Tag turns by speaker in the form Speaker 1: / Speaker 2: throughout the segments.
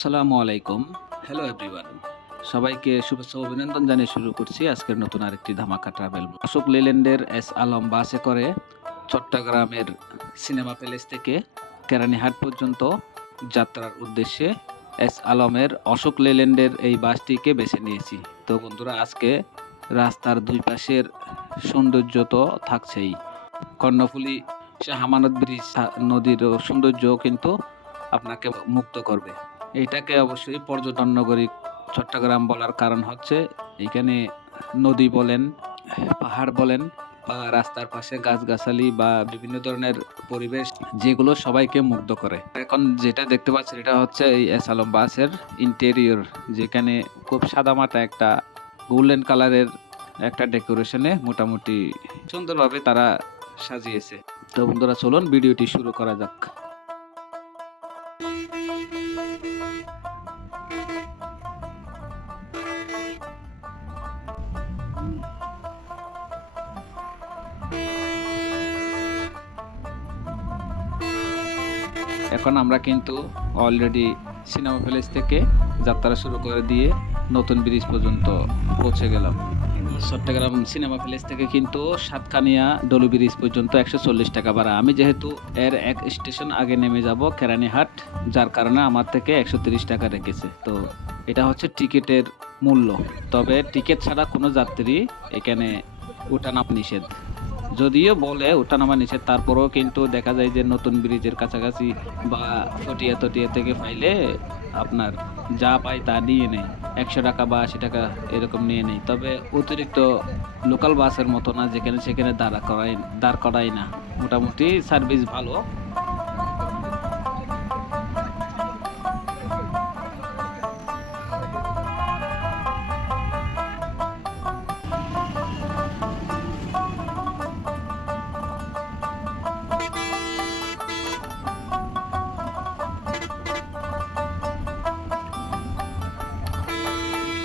Speaker 1: আসসালামু আলাইকুম। Hello everyone সবাইকে শুভেচ্ছা অভিনন্দন জানিয়ে শুরু করছি আজকের নতুন আরেকটি ধামাকা ট্রাভেল অশোক লেল্যান্ডের এস আলম বাসে করে চট্টগ্রামের সিনেমা প্যালেস থেকে কেরানীহাট পর্যন্ত যাত্রার উদ্দেশ্যে এস আলমের অশোক লেল্যান্ডের এই বাসটিকে বেছে নিয়েছি। তো বন্ধুরা, আজকে রাস্তার দুই পাশের সৌন্দর্য তো থাকছেই। কর্ণফুলী শাহামানত ব্রিজ, নদীর সৌন্দর্য কিন্তু আপনাকে মুক্ত করবে। এটাকে অবশ্যই পর্যটন নগরী চট্টগ্রাম বলার কারণ হচ্ছে এখানে নদী বলেন, পাহাড় বলেন বা রাস্তার পাশে গাছগাছালি বা বিভিন্ন ধরনের পরিবেশ যেগুলো সবাইকে মুগ্ধ করে। এখন যেটা দেখতে পাচ্ছেন এটা হচ্ছে এই এস আলম বাসের ইন্টেরিয়র যেখানে খুব সাদামাটা একটা গোল্ডেন কালারের একটা ডেকোরেশনে মোটামুটি সুন্দরভাবে তারা সাজিয়েছে। তো বন্ধুরা, চলুন ভিডিওটি শুরু করা যাক। এখন আমরা কিন্তু অলরেডি সিনেমা প্যালেস থেকে যাত্রা শুরু করে দিয়ে নতুন ব্রিজ পর্যন্ত পৌঁছে গেলাম। চট্টগ্রাম সিনেমা প্যালেস থেকে কিন্তু সাতকানিয়া ডলু ব্রিজ পর্যন্ত একশো চল্লিশ টাকা ভাড়া। আমি যেহেতু এর এক স্টেশন আগে নেমে যাব কেরানীহাট, যার কারণে আমার থেকে একশো তিরিশ টাকা রেখেছে। তো এটা হচ্ছে টিকিটের মূল্য। তবে টিকিট ছাড়া কোনো যাত্রী এখানে ওঠানাপ নিষেধ। যদিও বলে ওঠানামা নিষেধ, তারপরেও কিন্তু দেখা যায় যে নতুন ব্রিজের কাছাকাছি বা ফটিয়া তটিয়া থেকে পাইলে আপনার যা পায় তা নিয়ে নেয়। একশো টাকা বা আশি টাকা এরকম নিয়ে নেয়। তবে অতিরিক্ত লোকাল বাসের মতো না, যেখানে সেখানে দাঁড়া করায় দাঁড় করায় না। মোটামুটি সার্ভিস ভালো।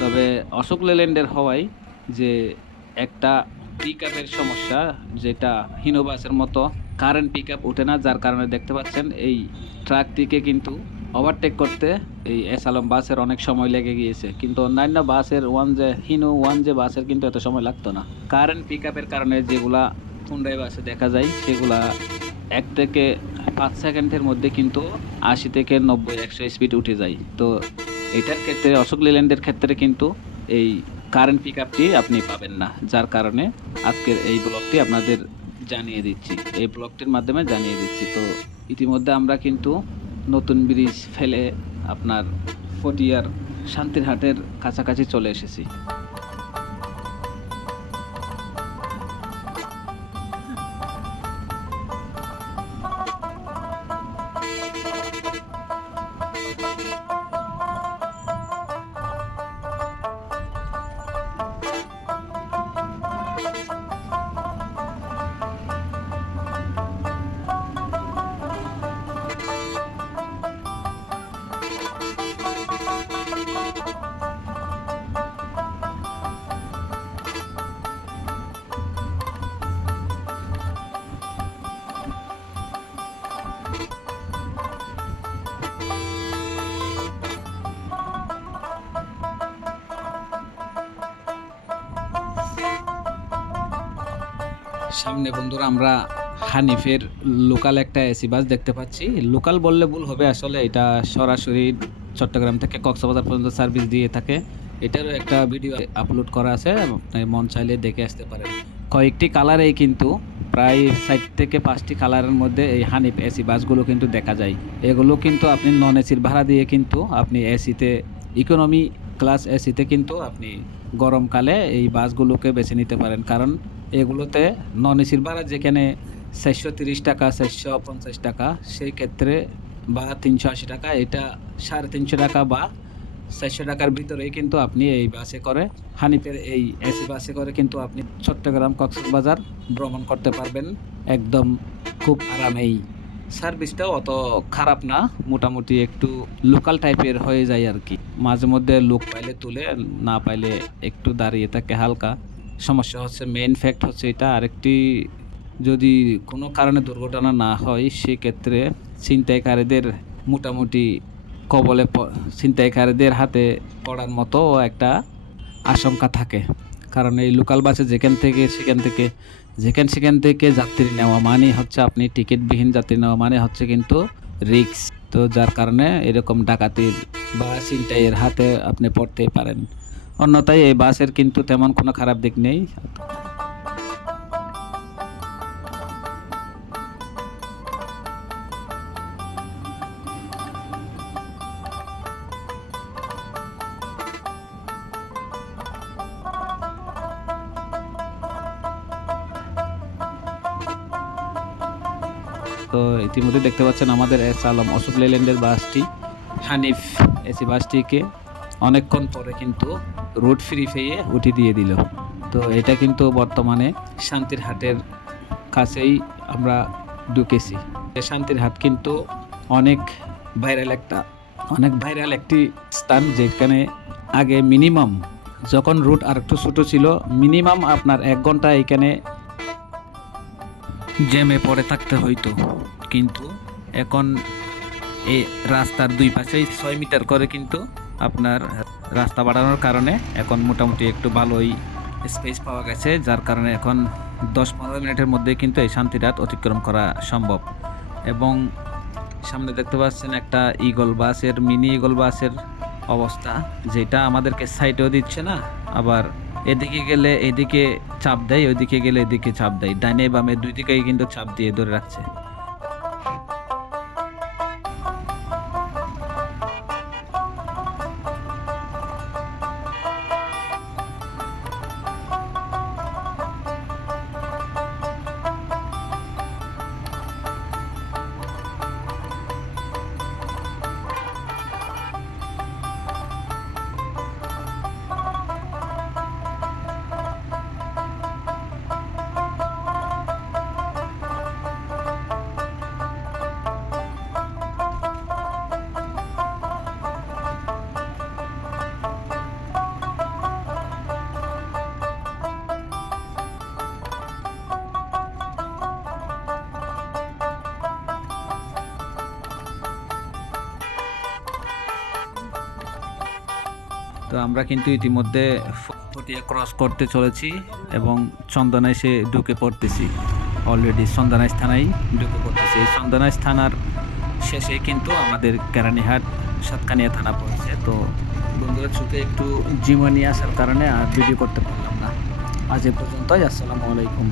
Speaker 1: তবে অশোক লেল্যান্ডের হওয়ায় যে একটা পিক আপের সমস্যা, যেটা হিনোবাসের মতো কারেন্ট পিক আপ ওঠে না, যার কারণে দেখতে পাচ্ছেন এই ট্রাকটিকে কিন্তু ওভারটেক করতে এই এস আলম বাসের অনেক সময় লেগে গিয়েছে। কিন্তু অন্যান্য বাসের ওয়ান যে, হিনো ওয়ান যে বাসের কিন্তু এত সময় লাগতো না। কারেন্ট পিক আপের কারণে যেগুলা হুন্ডাই বাসে দেখা যায়, সেগুলা এক থেকে পাঁচ সেকেন্ডের মধ্যে কিন্তু আশি থেকে নব্বই, একশো স্পিড উঠে যায়। তো এটার ক্ষেত্রে, অশোক লেল্যান্ডের ক্ষেত্রে কিন্তু এই কারেন্ট পিক আপটি আপনি পাবেন না। যার কারণে আজকের এই ব্লগটি আপনাদের জানিয়ে দিচ্ছি। এই ব্লগটির মাধ্যমে জানিয়ে দিচ্ছি। তো ইতিমধ্যে আমরা কিন্তু নতুন ব্রিজ ফেলে আপনার ফটিয়ার শান্তিরহাটের কাছাকাছি চলে এসেছি। সামনে বন্ধুরা আমরা হানিফের লোকাল একটা এসি বাস দেখতে পাচ্ছি। লোকাল বললে ভুল হবে আসলে, এটা সরাসরি চট্টগ্রাম থেকে কক্সবাজার পর্যন্ত সার্ভিস দিয়ে থাকে। এটারও একটা ভিডিও আপলোড করা আছে, আপনি মন চাইলে দেখে আসতে পারেন। কয়েকটি কালারেই কিন্তু, প্রায় ষাট থেকে পাঁচটি কালারের মধ্যে এই হানিফ এসি বাসগুলো কিন্তু দেখা যায়। এগুলো কিন্তু আপনি নন এসির ভাড়া দিয়ে কিন্তু আপনি এসিতে ইকোনমি ক্লাস এসিতে কিন্তু আপনি গরমকালে এই বাসগুলোকে বেছে নিতে পারেন। কারণ এগুলোতে নন এসির ভাড়া যেখানে চারশো তিরিশ টাকা, চারশো পঞ্চাশ টাকা, সেই ক্ষেত্রে বা তিনশো আশি টাকা, এটা সাড়ে তিনশো টাকা বা চারশো টাকার ভিতরেই কিন্তু আপনি এই বাসে করে, হানিফের এই এসি বাসে করে কিন্তু আপনি চট্টগ্রাম কক্সবাজার ভ্রমণ করতে পারবেন। একদম খুব আরামেই। সার্ভিসটাও অত খারাপ না, মোটামুটি একটু লোকাল টাইপের হয়ে যায় আর কি। মাঝে মধ্যে লোক পাইলে তুলে, না পাইলে একটু দাঁড়িয়ে থাকে হালকা। সমস্যা হচ্ছে মেইন ফ্যাক্ট হচ্ছে এটা। আরেকটি, যদি কোনো কারণে দুর্ঘটনা না হয়, সেক্ষেত্রে ছিনতাইকারীদের মোটামুটি কবলে ছিনতাইকারীদের হাতে পড়ার মতো একটা আশঙ্কা থাকে। কারণ এই লোকাল বাসে যেখান থেকে, সেখান থেকে, যেখান সেখান থেকে যাত্রী নেওয়া মানে হচ্ছে আপনি টিকিটবিহীন যাত্রী নেওয়া মানে হচ্ছে কিন্তু রিক্স তো যার কারণে এরকম ডাকাতির বা ছিনতাইয়ের হাতে আপনি পড়তেই পারেন। অন্যথায় এই বাসের কিন্তু তেমন কোনো খারাপ দিক নেই। তো ইতিমধ্যে দেখতে পাচ্ছেন আমাদের এস আলম অশোক লেল্যান্ডের বাসটি, হানিফ এসি বাসটিকে। অনেকক্ষণ পরে কিন্তু রোড ফ্রি পেয়ে উঠে দিয়ে দিল। তো এটা কিন্তু বর্তমানে শান্তির হাটের কাছেই আমরা ঢুকেছি। শান্তির হাট কিন্তু অনেক ভাইরাল একটা, অনেক ভাইরাল একটি স্থান যেখানে আগে মিনিমাম যখন রুট আর একটু ছোটো ছিল, মিনিমাম আপনার এক ঘণ্টা এখানে জ্যামে পড়ে থাকতে হইতো। কিন্তু এখন এই রাস্তার দুই পাশেই ছয় মিটার করে কিন্তু আপনার রাস্তা বাড়ানোর কারণে এখন মোটামুটি একটু ভালোই স্পেস পাওয়া গেছে, যার কারণে এখন দশ পনেরো মিনিটের মধ্যে কিন্তু এই শান্তিরাত অতিক্রম করা সম্ভব। এবং সামনে দেখতে পাচ্ছেন একটা ইগল বাসের মিনি ইগল বাসের অবস্থা, যেটা আমাদেরকে সাইডেও দিচ্ছে না, আবার এদিকে গেলে এদিকে চাপ দেয়, ওইদিকে গেলে এদিকে চাপ দেয় ডাইনে বামে দুই দিকেই কিন্তু চাপ দিয়ে ধরে রাখছে। তো আমরা কিন্তু ইতিমধ্যে ফটিয়া ক্রস করতে চলেছি এবং চন্দনা এসে ঢুকে পড়তেছি। অলরেডি চন্দনাইশ থানায় ঢুকে পড়তেছি। এই চন্দনাইশ থানার শেষে কিন্তু আমাদের কেরানীহাট সাতকানিয়া থানা পড়েছে। তো বন্ধুরা, চোখে একটু জিমো নিয়ে আসার কারণে আর ভিডিও করতে পারলাম না। আজ এ পর্যন্তই, আসসালামু আলাইকুম।